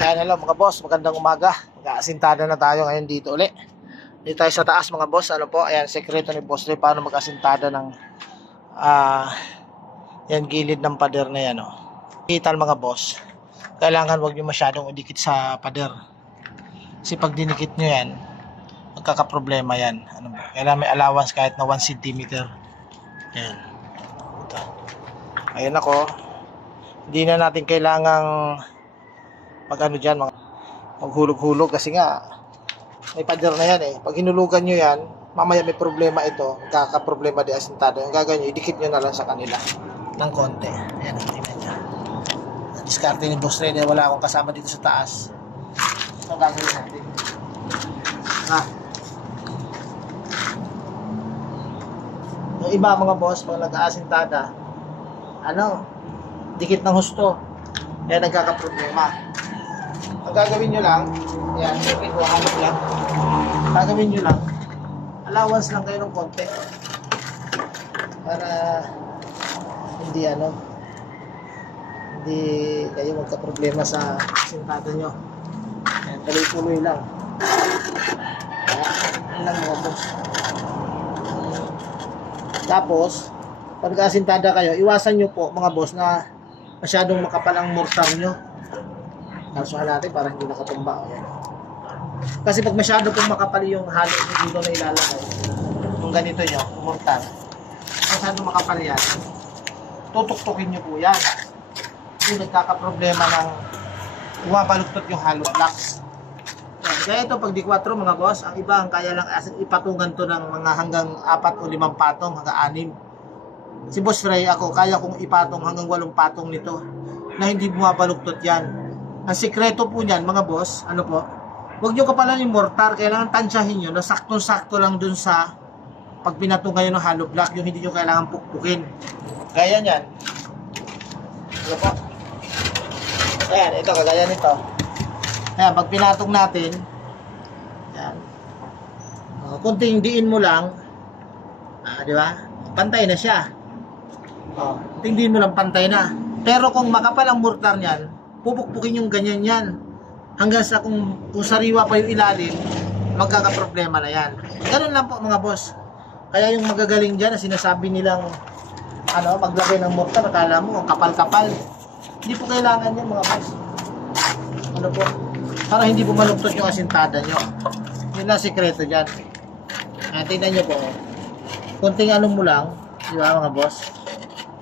Yan, hello mga boss, magandang umaga. Mag-aasintada na tayo ngayon dito uli. Dito tayo sa taas mga boss. Ano po, ayan, sekreto ni Boss Ray paano mag-asintada ng yan, gilid ng pader na yan. Oh. Ital mga boss, kailangan wag nyo masyadong idikit sa pader. Kasi pag dinikit nyo yan, magkakaproblema yan. Ano ba? Kailangan may allowance kahit na 1 cm. Yan. Ito. Ayan ako. Hindi na natin kailangang dyan, maghulog-hulog kasi nga may pader na yan eh. Pag hinulugan nyo yan, mamaya may problema ito, magkakaproblema di asintado. Yung gagawin nyo, idikit nyo na lang sa kanila ng konti. Ayan, tingnan nyo. Diskarte ni Boss Ray, wala akong kasama dito sa taas. Ito gagawin natin. Yung iba mga boss, pag nag-aasintada, dikit ng husto. Kaya nagkakaproblema. Ang gagawin nyo lang, yan, siyempre kung hanap lang, gagawin nyo lang, allowance lang kayo ng konti. Para hindi hindi kayo magka-problema sa sintada nyo. Yan, tuloy-tuloy lang. Yan lang mga boss. Tapos, pag asintada kayo, iwasan nyo po mga boss na masyadong makapal ang mortar nyo. Kalsuhan natin para hindi nakatumba. Ayan. Kasi pag masyado pong makapal yung halo dito na ilalagay, yung ganito nyo, mortar, masyado makapal yan, tutuktukin nyo po yan. Kasi nagkakaproblema ng bumabaluktot yung hollow blocks. Kaya ito pag di 4 mga boss, ang iba ang kaya lang ipatungan to ng mga hanggang 4 o 5 patong hanggang 6. Si Boss Ray, ako kaya kong ipatong hanggang 8 patong nito na hindi bumabaluktot yan. Ang sikreto po niyan mga boss, huwag nyo kapalan yung mortar, kailangan tansyahin nyo na saktong-sakto lang dun sa pag pinatong kayo ng hollow block, yung hindi nyo kailangan pukpukin. Gaya nyan. Ano po? Ayan, ito, kagaya nito. Ayan, pag pinatong natin, ayan, kunting diin mo lang, di ba? Pantay na siya. Kunting diin mo lang, pantay na. Pero kung makapal ang mortar niyan, pupukpukin yung ganyan yan. Hanggang sa kung sariwa pa yung ilalim, magkakaproblema na yan. Ganun lang po mga boss. Kaya yung magagaling dyan na sinasabi nilang maglagay ng mortar, akala mo, kapal-kapal. Hindi po kailangan yan mga boss. Po? Para hindi po maluktot yung asintada nyo. Yun lang sikreto dyan. Tingnan nyo po. Kunting mo lang, di ba mga boss?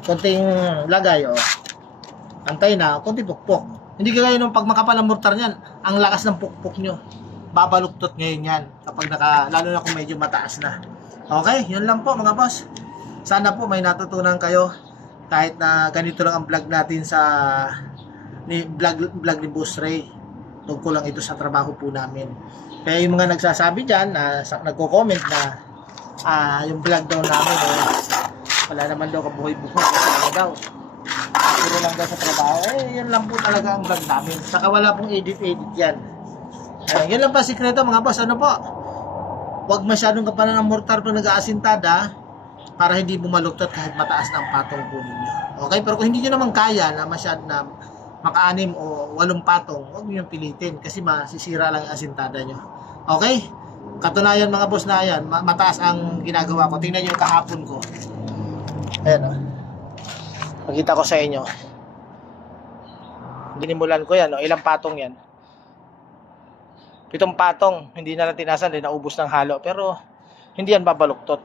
Kunting lagay, antay na, kunti pukpok. Hindi kagaya nung pag makapal ang mortar niyan, ang lakas ng pukpok nyo. Babaluktot ngayon yan, kapag lalo na kung medyo mataas na. Okay, yun lang po mga boss. Sana po may natutunan kayo, kahit na ganito lang ang vlog natin sa vlog ni Boss Ray. Tungkol lang ito sa trabaho po namin. Kaya yung mga nagsasabi dyan, nagko-comment na yung vlog daw namin, wala naman daw kabuhay-buhay. Kasi daw puro lang daw sa trabaho. Yun lang po talaga ang vlog namin. Saka wala pong edit-edit yan. Yun lang pa sikreto mga boss. Po? Huwag masyadong kapalan ng mortar pag nag-aasintada para hindi bumaluktot kahit mataas na ang patong po ninyo. Okay? Pero kung hindi nyo naman kaya na masyad na maka-6 o 8 patong, huwag nyo yung pilitin kasi masisira lang ang asintada nyo. Okay? Katunayan mga boss na yan, mataas ang ginagawa ko. Tingnan nyo yung kahapon ko. Ayan Pakita ko sa inyo. Dinimulan ko yan, ilang patong yan. 7 patong, hindi na lang tinasan, hindi naubos ng halo. Pero, hindi yan babaluktot.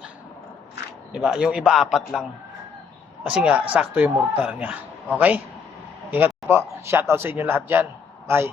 Diba? Yung iba 4 lang. Kasi nga, sakto yung mortar niya. Okay? Ingat po. Shoutout sa inyo lahat dyan. Bye.